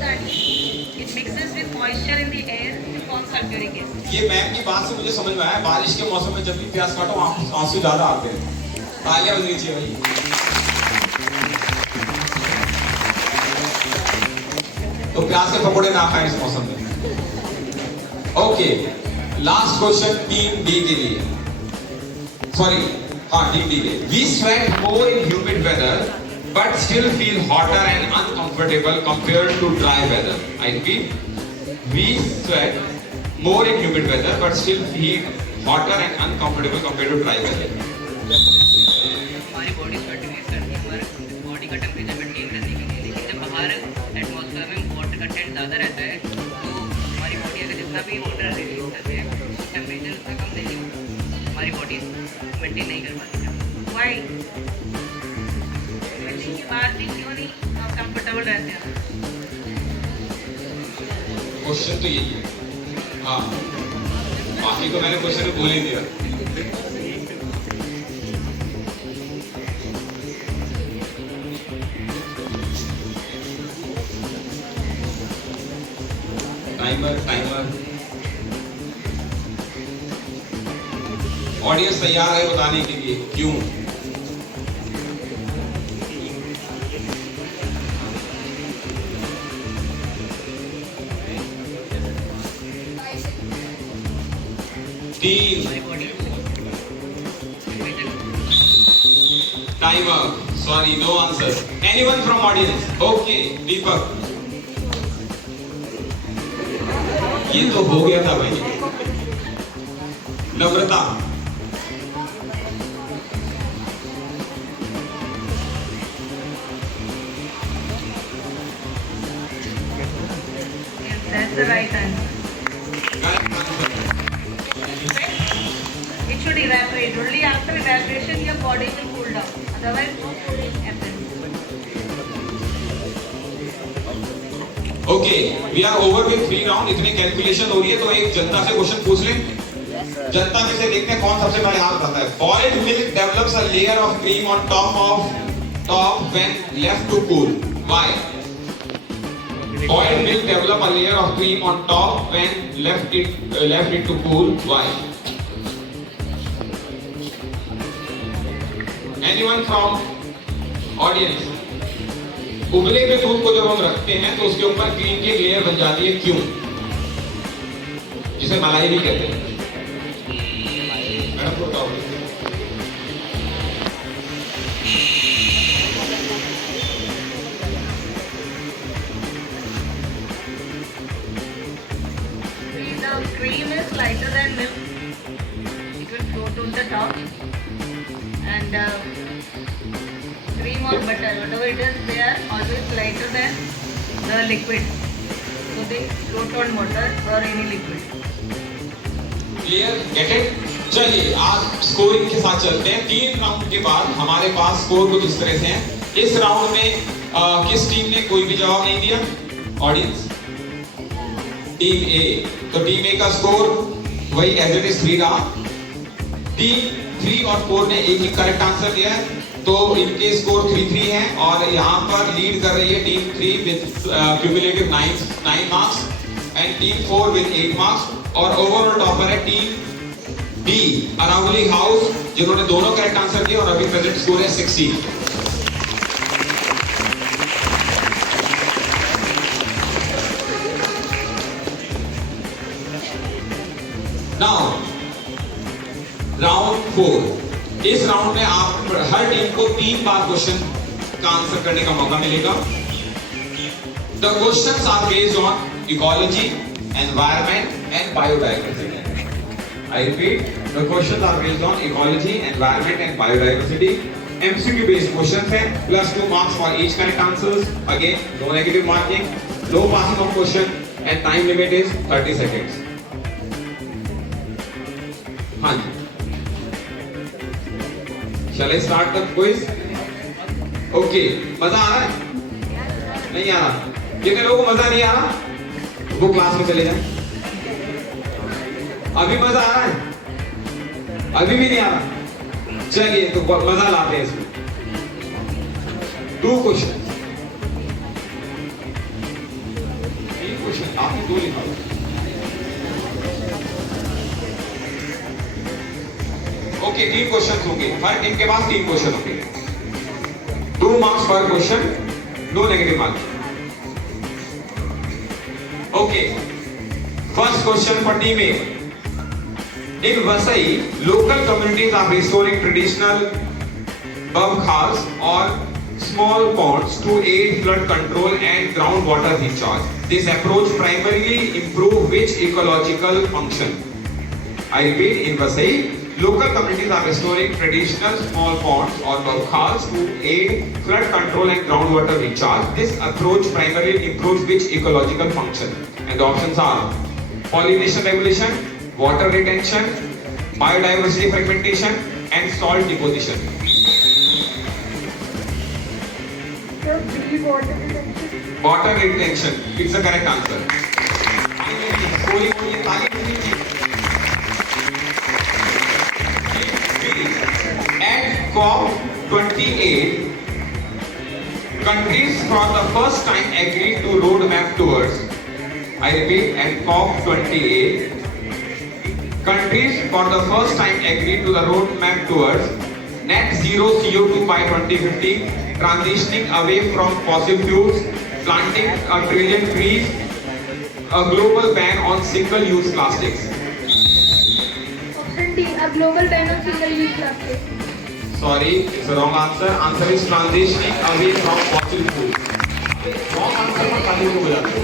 It mixes with moisture in the air to form sulfuric acid. ये ma'am की बात से मुझे समझ में आया, बारिश के मौसम में जब भी प्याज काटो आंसू ज्यादा आते हैं। तालियां बजनी चाहिए भाई। तो प्याज के पकौड़े ना खाएं इस मौसम में। Okay, last question team D के लिए, सॉरी हाँ टीम डी के। We sweat more in humid weather but still feel hotter and uncomfortable compared to dry weather. I repeat, we sweat more in humid weather but still feel hotter and uncomfortable compared to dry weather. हमारी body sweat release करती है हमारे body का temperature maintain करने के लिए, लेकिन जब बाहर एटमॉस्फेयर में वाटर कंटेंट ज़्यादा रहता है तो हमारी बॉडी अगर जितना भी वाटर रिलीज करते हैं टेम्परेचर उतना कम नहीं होता, हमारी बॉडी मेंटेन नहीं कर पाती। Why? बाहर भी क्यों नहीं कंफर्टेबल रहते हैं? क्वेश्चन तो यही है। हाँ, बाकी तो मैंने क्वेश्चन बोल ही दिया। टाइमर ऑडियंस तैयार है बताने के लिए क्यों? Timer. Sorry, no answer. Anyone from audience? Okay, Deepak. ये तो हो गया था भाई। नम्रता। That's the right answer. It should evaporate. Only after evaporation your body will cool down. Otherwise, no cooling happens. Okay, we are over with 3 round. इतनी calculation हो रही है तो एक जनता से क्वेश्चन पूछ लें। जनता में से देखते हैं कौन सबसे पहले हाथ उठाता है। Boiled milk develops a layer of cream on top when left to cool. Why? Boiled milk develop a layer of cream on top when left it to cool. Why? Anyone from audience? उबले हुए दूध को जब हम रखते हैं तो उसके ऊपर क्रीम की लेयर बन जाती है, क्यों? जिसे मलाई भी कहते हैं। मैडम बताओ। The cream is lighter than milk. It will float on the top. And cream or butter, whatever it is, they are always lighter than the liquid. So they float on water or any liquid. Clear? Get it? चलिए आज scoring के साथ चलते हैं। 3 round के बाद हमारे पास score कुछ इस तरह से हैं। इस राउंड में किस टीम ने कोई भी जवाब नहीं दिया? ऑडियंस? टीम ए। तो टीम ए का स्कोर वही एज इट इज 3 रहा। टीम 3 और 4 ने एक ही करेक्ट आंसर दिया है, तो इनके स्कोर 3-3 है और यहाँ पर लीड कर रही है team 3 with cumulative 9 marks and team 4 with 8 marks. और ओवरऑल टॉपर है टीम बी अरावली हाउस, जिन्होंने दोनों करेक्ट आंसर दिए और अभी प्रेजेंट स्कोर है 60। Now round 4। इस राउंड में आप हर टीम को 3 बार क्वेश्चन का आंसर करने का मौका मिलेगा। The questions are based on ecology, environment and biodiversity. I repeat, the questions are based on ecology, environment and biodiversity. MCQ based questions हैं, +2 marks for each correct answers. Again, no negative marking, no passing of question and time limit is 30 seconds. हाँ जी, shall I start the quiz? Okay, मजा आ रहा है? नहीं आ रहा? कितने लोगों को मजा नहीं आ रहा? वो क्लास में चले जाएं। अभी मजा आ रहा है? अभी भी नहीं आ रहा? चलिए तो मजा लाते हैं इसमें। 2 क्वेश्चन। आपने 2 लिखा हुआ। ओके 3 क्वेश्चन होंगे, हर टीम के पास 3 क्वेश्चन होंगे, 2 मार्क्स पर question, no negative marks. Okay first question for team A. In Vasai, local communities are restoring traditional bubkhals or small ponds to aid flood control and groundwater recharge. This approach primarily improves which ecological function? I repeat, in Vasai, local communities are restoring traditional small ponds or bubkhals to aid flood control and groundwater recharge. This approach primarily improves which ecological function? And the options are pollination regulation, water retention, biodiversity fragmentation, and salt deposition. Water retention. It's the correct answer. At COP28, countries for the first time agreed to roadmap towards. I repeat, at COP28. Countries for the first time agreed to the roadmap towards net zero CO2 by 2050, transitioning away from fossil fuels, planting 1 trillion trees, a global ban on single-use plastics. Option D, a global ban on single-use plastic. Sorry, it's the wrong answer. Answer is transitioning away from fossil fuels. Wrong answer पर खाली हो जाता है।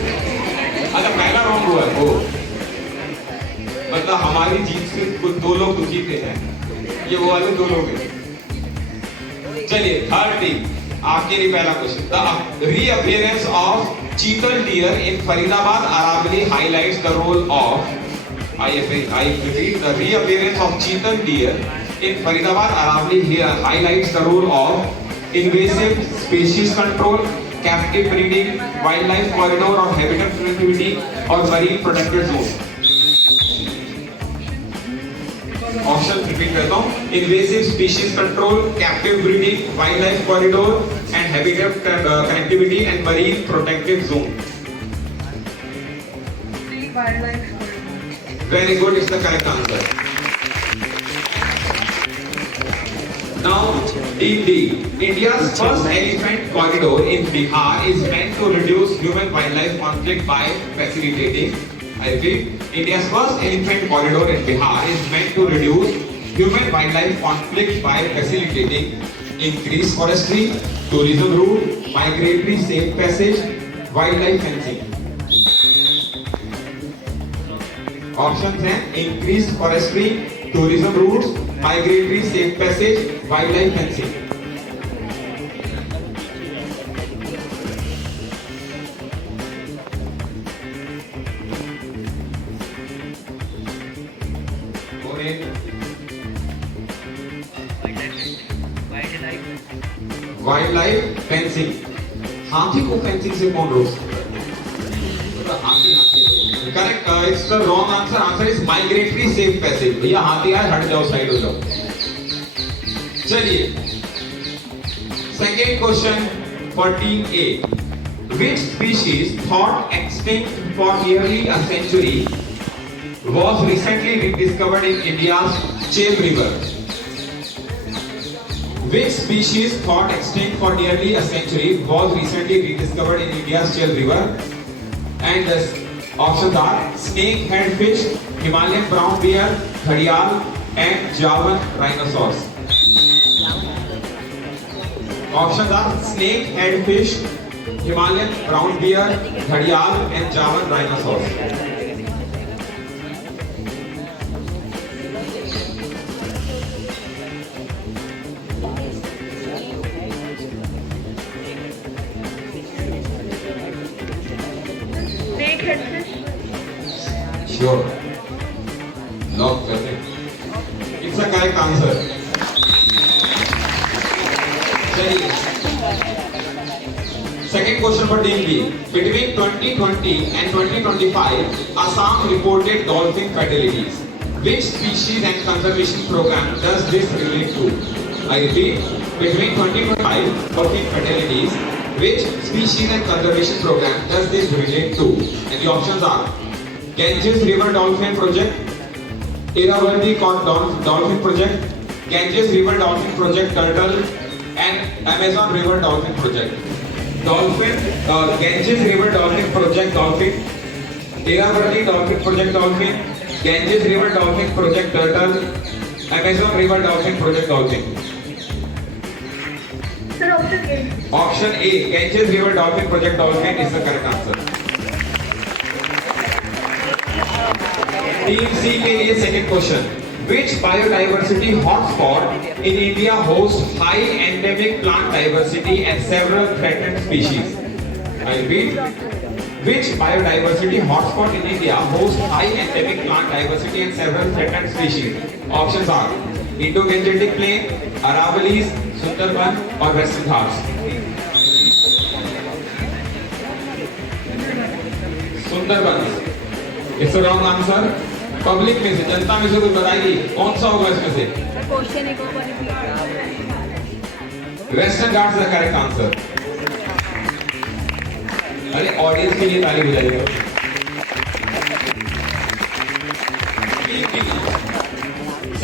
अच्छा पहला wrong हुआ है। ओ मतलब हमारी जीत से कुछ 2 लोग तो जीते हैं, ये वो वाले 2 लोग हैं। चलिए थर्ड टीम, आपके लिए पहला question. The reappearance of chital deer in Faridabad Aravalli highlights the role of I repeat, the reappearance of cheetah deer in Faridabad Aravali here highlights the role of invasive species control, captive breeding, wildlife corridor or habitat connectivity or marine protected zone. Option repeat करता हूँ, invasive species control, captive breeding, wild life corridor and habitat connectivity and marine protected zone. Very good, is the correct answer. Now, Team D, India's first elephant corridor in Bihar is meant to reduce human-wildlife conflict by facilitating. I repeat, India's first elephant corridor in Bihar is meant to reduce human-wildlife conflict by facilitating increased forestry, tourism route, migratory safe passage, wildlife fencing. Options हैं increased forestry, tourism routes, migratory safe passage, wildlife fencing. Wildlife fencing. हाथी को fencing से कौन रोक सकता है? Correct, it's the wrong answer. Answer is migratory safe passage. भैया हाथी आए, हट जाओ, साइड हो जाओ। चलिए second question for team A. Which species thought extinct for nearly a century was recently rediscovered in India's Chelm River? Which species thought extinct for nearly a century was recently rediscovered in India's Chelm River? And the options are snake-head fish, Himalayan brown bear, ghadial, and Javan rhinoceros. Options are snake-head fish, Himalayan brown bear, ghadial, and Javan rhinoceros. Sure. Lock करते हैं। It's a correct answer. चलिए second question for team B. Between 2020 and 2025, Assam reported dolphin fatalities. Which species and conservation program does this relate to? I repeat, between 2025 dolphin fatalities, which species and conservation program does this relate to? And the options are Ganges River Dolphin Project, Irrawaddy Dolphin Project, Ganges River Dolphin Project Turtle, and Amazon River Dolphin Project. Ganges River Dolphin Project Dolphin, Irrawaddy Dolphin Project Dolphin, Ganges River Dolphin Project Turtle, Amazon River Dolphin Project Dolphin. Sir, option A. Option A, Ganges River Dolphin Project Dolphin is the correct answer. Team C के लिए second question. Which biodiversity hotspot in India hosts high endemic plant diversity and several threatened species? I repeat. Which biodiversity hotspot in India hosts high endemic plant diversity and several threatened species? Options are Indo-Gangetic Plain, Aravallis, Sundarban or Western Ghats. Sundarban. It's the wrong answer. Public में से, जनता में से कोई बताइए कौन सा होगा इसमें से? Western Ghats the correct answer. अरे ऑडियंस के लिए ताली बजाइए.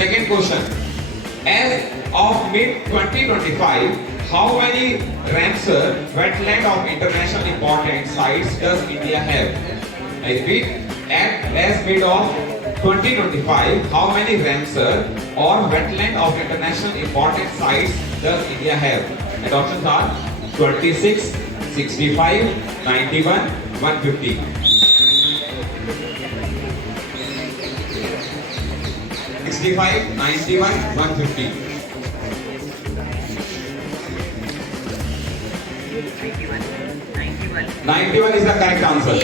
Second question. As of mid 2025, how many Ramsar wetland of international important sites does India have? I repeat. As mid of 2025, how many Ramsar or wetland of international important sites does India have? And options are 26, 65, 91, 150. 65, 91, 150. 91 is the correct answer.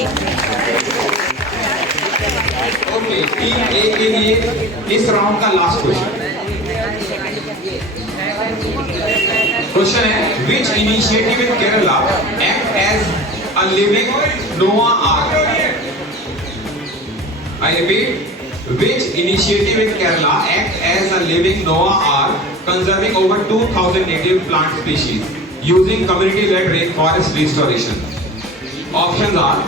Okay, team A के लिए इस round का last question. Question है which initiative in Kerala act as a living Noah Ark? I repeat, which initiative in Kerala act as a living Noah Ark, conserving over 2,000 native plant species using community-led rainforest restoration? Options are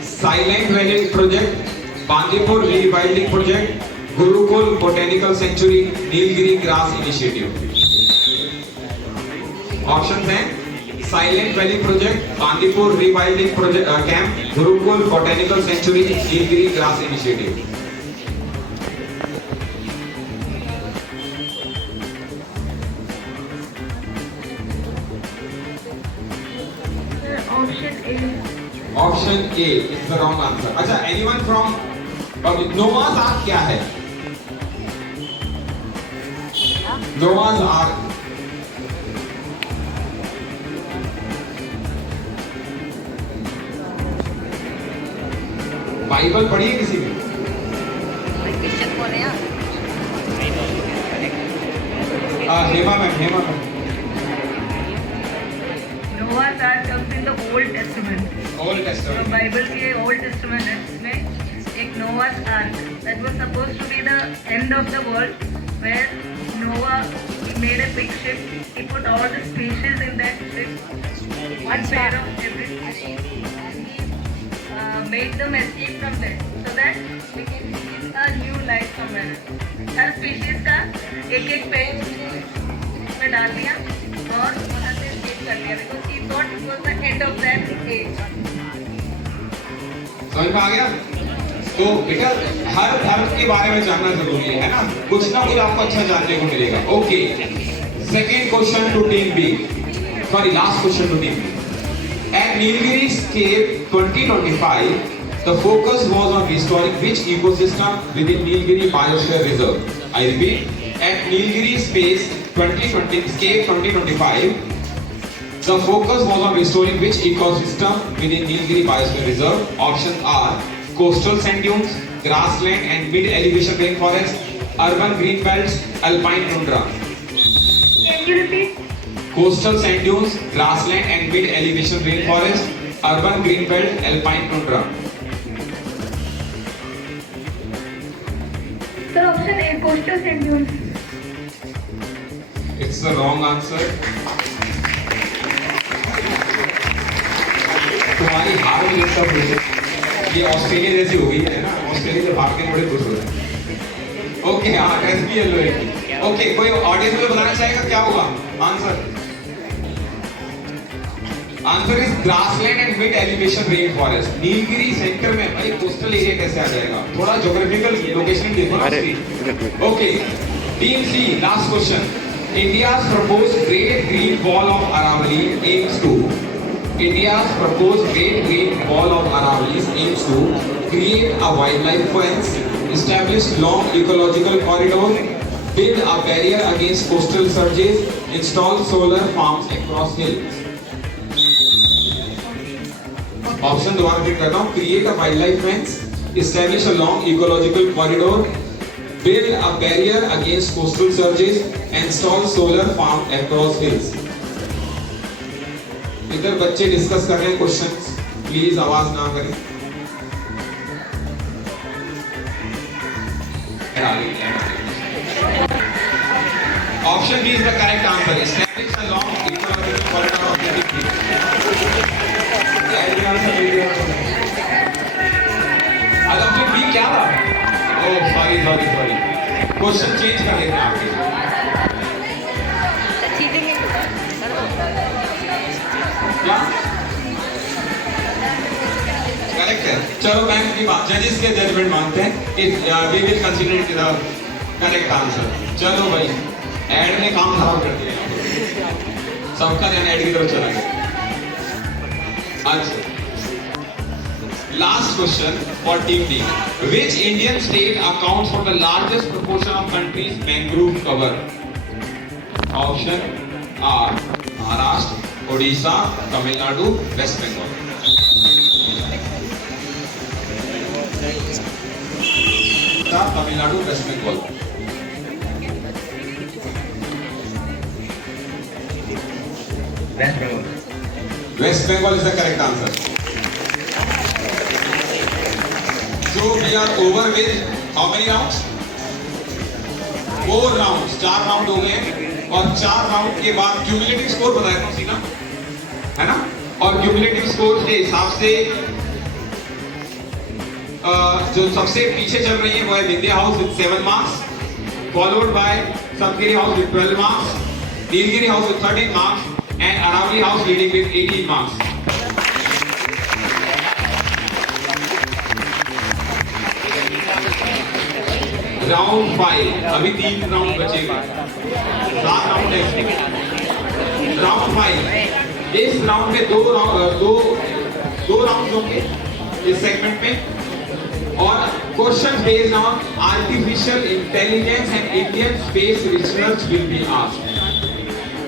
Silent Valley Project, Bandipur Rewilding Project, Gurukul Botanical Sanctuary, Nilgiri Grass Initiative. Options हैं Silent Valley Project, Bandipur Rewilding Project Camp, Gurukul Botanical Sanctuary, Nilgiri Grass Initiative. Option A. Option A is the wrong answer. अच्छा, anyone from Noah's Ark क्या है? Noah's Ark. Bible पढ़ी है किसी ने? Hema ma'am. Noah's Ark comes in the Old Testament. Old तो Testament. Bible के old testament है, इसमें एक Noah's Ark that was supposed to be the end of the world, where Noah he made a big ship. He put all the species in that ship, one pair of everything. Made them escape from there so that we can see a new life somewhere. Her species का एक page में डाल दिया और वहाँ से escape कर लिया because he thought it was the end of that age. समझ में आ गया? तो बेटा हर धर्म के बारे में जानना जरूरी है ना? कुछ ना कुछ आपको अच्छा जानने को मिलेगा. Okay, second question to team B. Sorry, last question to team B. At Nilgiri's Cave 2025, the focus was on restoring which ecosystem within Nilgiri Biosphere Reserve? I repeat, at Nilgiri Space 2025, the focus was on restoring which ecosystem within Nilgiri Biosphere Reserve? Options are coastal sand dunes, grassland and mid-elevation rainforest, urban green belts, alpine tundra. Can you repeat? Coastal sand dunes, grassland and mid-elevation rainforest, urban green belt, alpine tundra. Sir, option A, coastal sand dunes. It's the wrong answer. तुम्हारी हार में सब खुश है। ये Australia जैसी हो गई है ना, ऑस्ट्रेलिया से भाग के बड़े खुश हो रहे हैं। ओके, हाँ ड्रेस भी येलो है। ओके, कोई ऑडियंस में बताना चाहेगा क्या होगा answer? Answer is grassland and mid elevation rain forest. Nilgiri centre में, भाई कोस्टल एरिया कैसे आ जाएगा? थोड़ा ज्योग्राफिकल लोकेशन देखो ना। Okay, team C, last question. India's proposed Great Green Wall of Aravalli aims to create a wildlife fence, establish long ecological corridor, build a barrier against coastal surges, install solar farms across hills. Option दोबारा repeat करता हूँ। Create a wild life fence, establish a long ecological corridor, build a barrier against coastal surges, install solar farm across hills. इधर बच्चे discuss कर रहे हैं questions, please आवाज ना करें। Option B is the correct answer. Establish a long ecological corridor of living things. Option B क्या था? Oh sorry. क्वेश्चन चेंज कर देते हैं आपके। क्या करेक्ट है? चलो मैं की बात जजेस के जजमेंट मानते हैं। We will consider it the correct answer. चलो भाई, एड ने काम खराब कर दिया, सबका ध्यान एड की तरफ चला गया। अच्छा, last question for team D. Which Indian state accounts for the largest proportion of country's mangrove cover? Option R, Maharashtra, Odisha, Tamil Nadu, West Bengal. Tamil Nadu, West Bengal. West Bengal is the correct answer. So we are over with how many rounds? 4 rounds, 4 round हो गए और 4 round के बाद cumulative score बताया था सीना, है ना? और क्यूमुलेटिव स्कोर के हिसाब से जो सबसे पीछे चल रही है वो है Vindhya house with 7 marks, followed by सबगिरी house with 12 marks, Nilgiri house with 13 marks and Aravali house leading with 18 marks. Round 5, अभी 3 राउंड बचे हुए, 7 राउंड है। राउंड 5, इस राउंड में दो राउंड होंगे इस सेगमेंट में, और question based on artificial intelligence and Indian space research will be asked.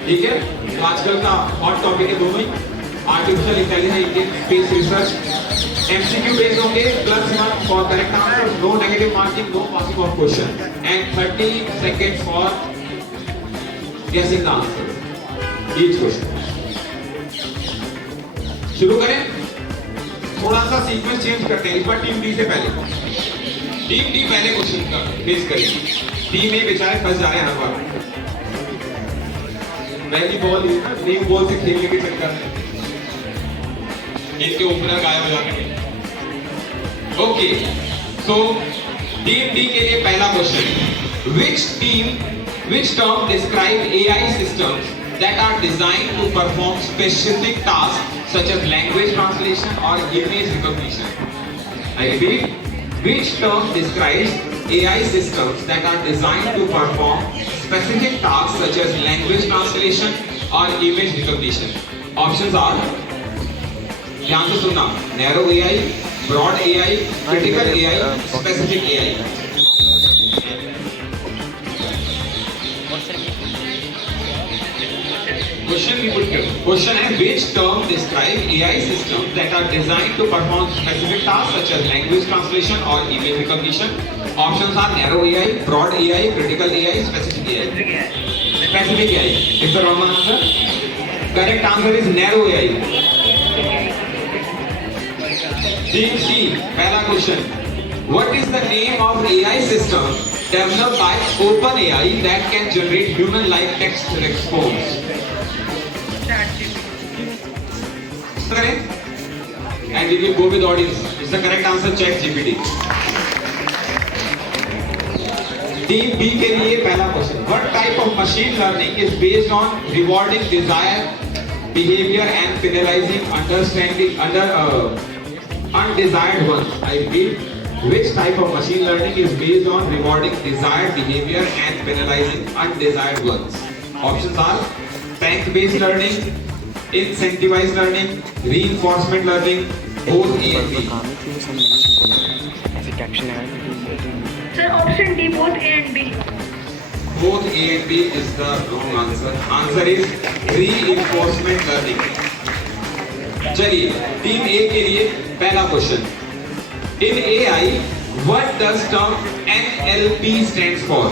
ठीक है, तो आजकल का हॉट टॉपिक है दोनों ही, artificial intelligence, Indian space research. MCQ based होंगे, +1 for correct answer, no negative marking, no passing of question, and 30 seconds for guessing the answer each question. शुरू करें? थोड़ा सा सीक्वेंस चेंज करते हैं इस बार। टीम डी से पहले, टीम डी पहले क्वेश्चन का फेस करेगी। टीम ए बेचारे फंस जा रहे हैं हर बार, पहली बॉल न्यू बॉल से खेलने के चक्कर में इनके ओपनर गायब हो जाते हैं। ओके, सो टीम डी के लिए पहला question, which term describe AI systems that are designed to perform specific tasks such as language translation or image recognition? I repeat, which term describes AI systems that are designed to perform specific tasks such as language translation or image recognition? Options are, ध्यान से सुनना, narrow AI, broad AI, critical AI, specific AI। Question है, which term describe AI systems that are designed to perform specific tasks such as language translation or image recognition? Options are narrow AI, broad AI, critical AI, specific AI. Specific AI is the wrong answer. Correct answer is narrow AI. Team C, पहला question, what is the name of AI system developed by OpenAI that can generate human-like text response? and we will go with audience. Is the correct answer ChatGPT? Team B के लिए पहला question. What type of machine learning is based on rewarding desire, behavior and penalizing undesired ones? I repeat. Which type of machine learning is based on rewarding desired behavior and penalizing undesired ones? Options are tank-based learning, incentivized learning, reinforcement learning, both A and B. Sir, option D, both A and B. Both A and B is the wrong answer. Answer is reinforcement learning. चलिए team A के लिए पहला question. In AI, what does term NLP stands for?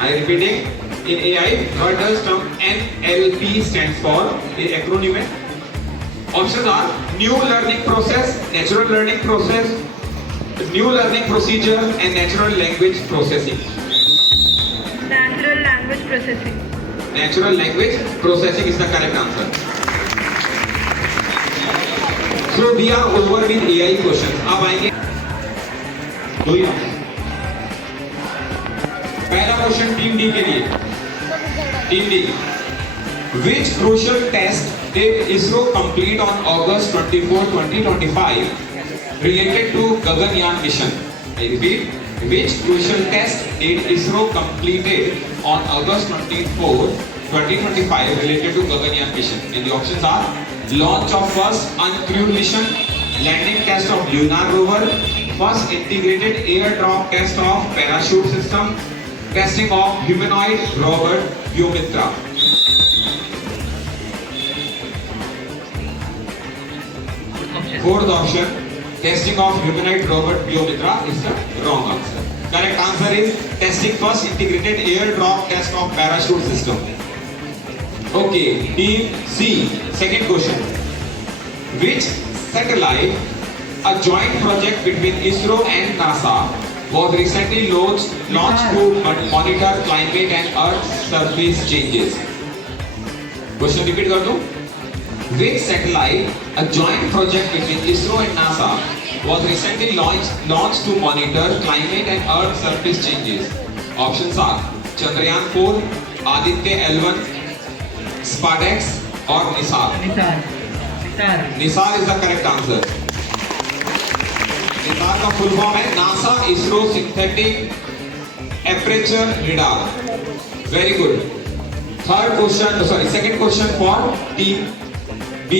I repeating. In AI, what does term NLP stands for? ये acronym है. Options are new learning process, natural learning process, new learning procedure, and natural language processing. Natural language processing. Natural language processing is the correct answer. So we are over with AI questions. अब आएंगे दो ही. पहला question team D के लिए. Team D. Which crucial test did ISRO complete on August 24, 2025 related to Gaganyaan mission? I repeat. Which crucial test did ISRO completed on August 24, 2025 related to Gaganyaan mission? And the options are launch of first uncrewed mission, landing test of lunar rover, first integrated airdrop test of parachute system, testing of humanoid robot Vyomitra. Fourth option, testing of humanoid robot Vyomitra is the wrong answer. Correct answer is testing first integrated airdrop test of parachute system. Okay, team C, second question. Which satellite, a joint project between ISRO and NASA, was recently launched to monitor climate and Earth surface changes? Question repeat कर दूं? Which satellite, a joint project between ISRO and NASA, was recently launched to monitor climate and Earth surface changes? Options are Chandrayaan 4, Aditya L1, Spardex or Nisar. Nisar is the correct answer. Nisar का full form है NASA ISRO Synthetic Aperture Radar. Very good. Second question for team B.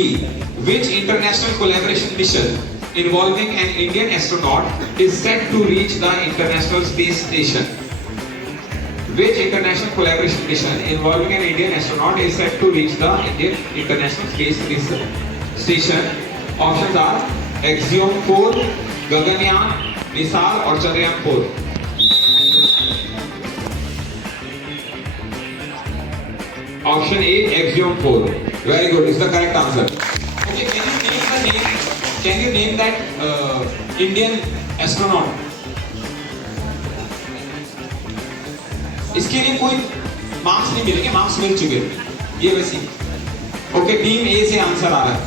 Which international collaboration mission involving an Indian astronaut is set to reach the International Space Station? Which international collaboration mission involving an Indian astronaut is set to reach the International Space Station? Options are Axiom 4, Gaganyaan, Nisar or Chandrayaan 4. Option A, Axiom 4. Very good. Is the correct answer. Okay, can you name that Indian astronaut? इसके लिए कोई marks नहीं मिलेंगे, marks मिल चुके ये वैसी. Okay, team ए से answer आ रहा है.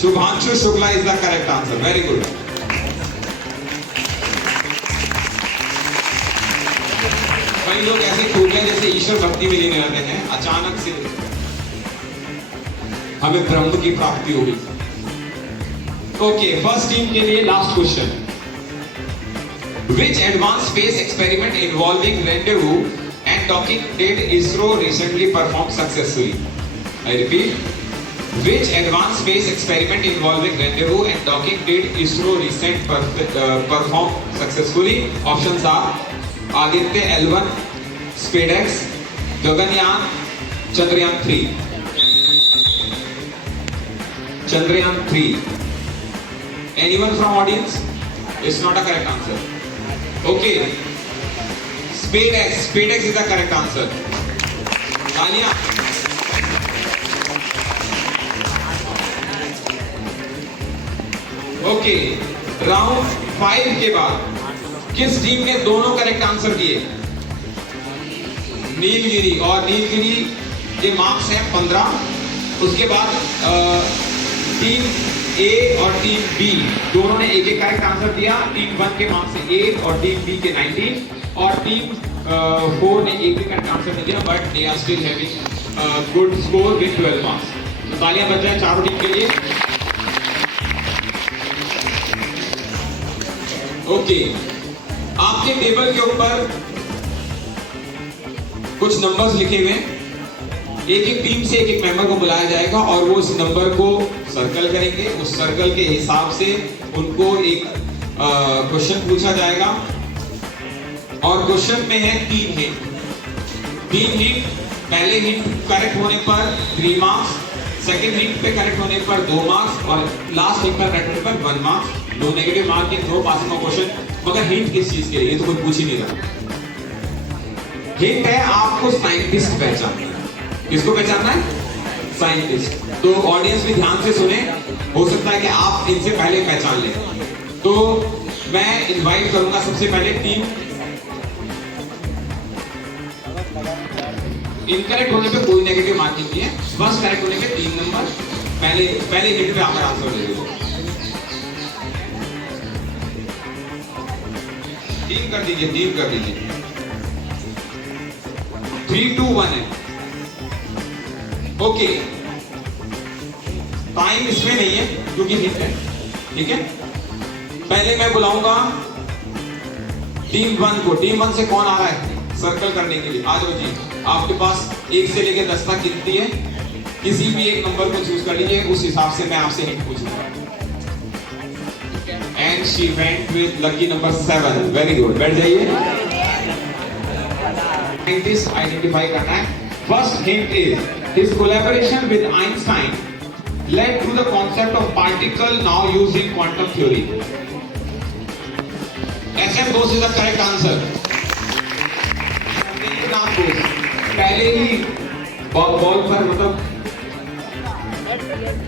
Shubhanshu Shukla is the correct answer. Very good. कई लोग ऐसे खोखले जैसे ईश्वर भक्ति में लेने रहते हैं, अचानक से हमें ब्रह्म की प्राप्ति होगी. ओके, फर्स्ट टीम के लिए last question. Which advanced space experiment involving rendezvous and docking did ISRO recently perform successfully? I repeat. Which advanced space experiment involving rendezvous and docking did ISRO recently perform successfully? Options are Aditya L1, SpaceX, Gaganyaan, Chandrayaan 3. Chandrayaan 3. Anyone from audience? It's not a correct answer. Okay, SpaceX is the correct answer. Tanya. Okay, round 5 के बाद किस team ने दोनों correct answer दिए? नीलगिरी, और नीलगिरी के marks हैं 15. उसके बाद टीम ए और टीम बी दोनों ने एक एक करेक्ट आंसर दिया। टीम 1 के मार्क्स 8 और टीम बी के 19 और टीम 4 ने एक भी करेक्ट आंसर नहीं दिया, but they are still having good score with 12 marks. तो तालियां बज जाए चारों टीम के लिए। ओके, आपके टेबल के ऊपर कुछ नंबर्स लिखे हुए हैं। एक एक टीम से एक एक मेंबर को बुलाया जाएगा और वो उस नंबर को सर्कल करेंगे। उस सर्कल के हिसाब से उनको एक क्वेश्चन पूछा जाएगा और क्वेश्चन में है 3 हिंट। 3 हिंट, पहले हिंट करेक्ट होने पर 3 मार्क्स, सेकंड हिंट पे करेक्ट होने पर 2 मार्क्स और लास्ट हिंट पर करेक्ट होने पर 1 marks. No negative marking, no passing of question. मगर हिंट किस चीज के लिए, ये तो कोई पूछ ही नहीं रहा। हिंट है आपको साइंटिस्ट पहचानना है। किसको पहचानना है? साइंटिस्ट। तो ऑडियंस भी ध्यान से सुने, हो सकता है कि आप इनसे पहले पहचान लें। तो मैं इनवाइट करूंगा सबसे पहले टीम। इनकरेक्ट होने पे कोई नेगेटिव मार्किंग नहीं है, बस करेक्ट होने पे 3 नंबर। पहले हिंट पे आप आंसर दे दो। टीम कर दीजिए, 3, 2, 1 है। ओके, टाइम इसमें नहीं है क्योंकि हिंट है, ठीक है। पहले मैं बुलाऊंगा टीम 1 को। टीम 1 से कौन आ रहा है सर्कल करने के लिए? आ जाओ जी। आपके पास 1 से लेकर 10 तक गिनती है, किसी भी एक नंबर को चूज कर लीजिए, उस हिसाब से मैं आपसे हिंट पूछूंगा। And she went with lucky number 7। Very good, बैठ जाइए। साइंटिस्ट आइडेंटिफाई करना है। First hint is his collaboration with Einstein led to the concept of particle now used in quantum theory. SM Bose is the correct answer. पहले ही ball पर मतलब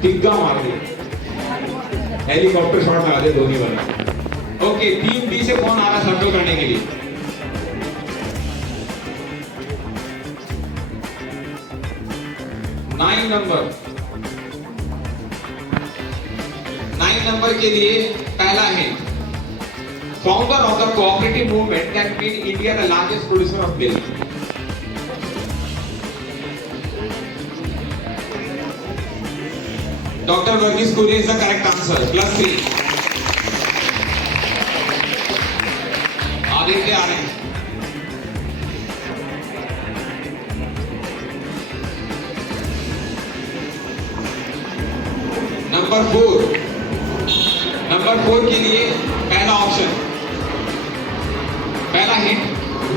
टिक्का मार दे, helicopter shot लगा दे धोनी वाला। ओके, टीम बी से कौन आ रहा है सर्कल करने के लिए? नाइन नंबर के लिए पहला hint, founder of the cooperative movement that made India the largest producer of milk. Doctor Verghese Kurien is the correct answer, +3। Aditya आ रहे हैं। नंबर 4 के लिए पहला ऑप्शन, पहला hint,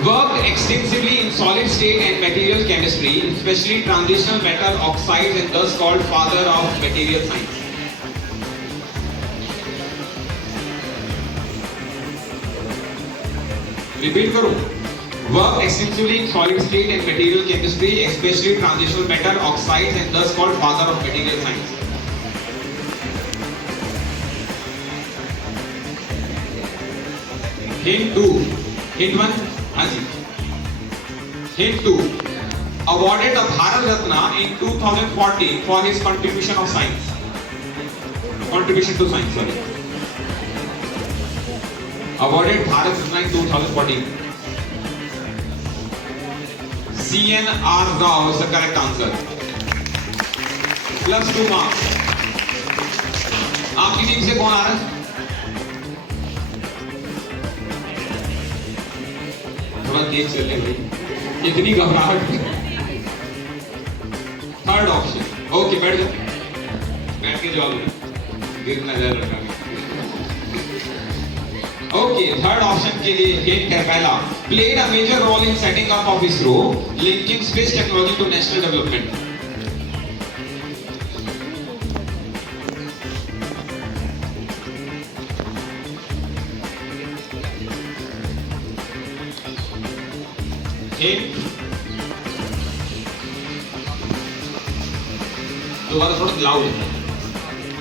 worked extensively in solid state and material chemistry, specially transitional metal oxides and thus called father of material science. Repeat करूं, worked extensively in solid state and material chemistry, especially transitional metal oxides and thus called father of material science. Hint 2. Hint 1. हाँ जी. Hint 2. Awarded the Bharat Ratna in 2014 for his contribution of science. Contribution to science, sorry. Awarded Bharat Ratna in 2014. CNR Rao is the correct answer. +2 marks. आपकी team से कौन आ रहा है? थोड़ा तेज चले भाई, इतनी घबराहट। थर्ड ऑप्शन, ओके बैठ जाओ, बैठ के जवाब दो, गिर नजर रखना। ओके, थर्ड ऑप्शन के लिए हिंट है पहला, played a major role in setting up of ISRO, linking space technology to national development. दोबारा थोड़ा loud,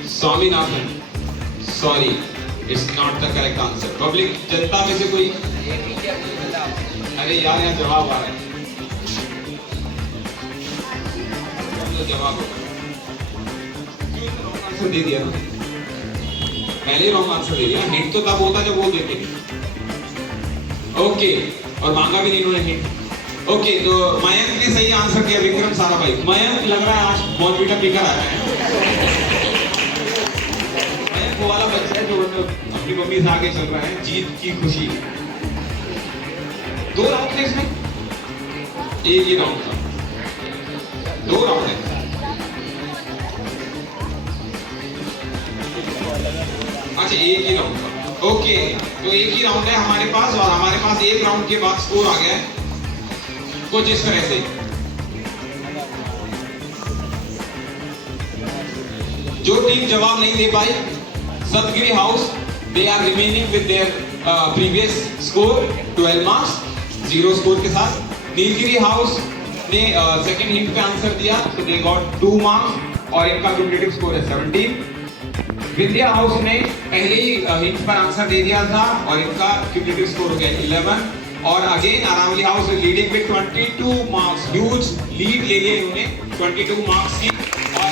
Swaminathan, sorry it's not the correct answer. Public, जनता में से कोई? अरे यार यहाँ जवाब आ रहा है, जवाब आंसर दे दिया ना, पहले ही रॉन्ग आंसर दे दिया। हिंट तो तब होता जब वो देते। ओके, और मांगा भी नहीं इन्होंने हिंट। ओके, तो मयंक ने सही आंसर दिया, विक्रम साराभाई। मयंक लग रहा है आज बॉर्नवीटा पीकर आया है। मयंक वो वाला बच्चा है जो अपनी मम्मी से आगे चल रहा है, जीत की खुशी। 2 राउंड थे इसमें, एक ही राउंड था, 2 राउंड है। अच्छा, एक ही राउंड था। ओके, तो एक ही राउंड है हमारे पास, और हमारे पास एक राउंड के बाद स्कोर आ गया है कुछ इस तरह से। जो टीम जवाब नहीं दे पाई, Satgiri house, they are remaining with their previous score 12 marks, 0 score के साथ। नीलगिरी हाउस ने सेकंड हिंट पे आंसर दिया, तो दे गॉट 2 मार्क्स और इनका क्यूमुलेटिव स्कोर है 17। विद्या हाउस ने पहले ही हिंट पर आंसर दे दिया था और इनका क्यूमुलेटिव स्कोर हो गया 11। और again Aravalli house is leading with 22 marks, huge lead ले लिया इन्होंने 22 मार्क्स की, और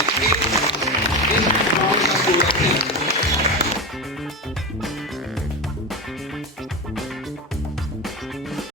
इस राउंड का स्कोर है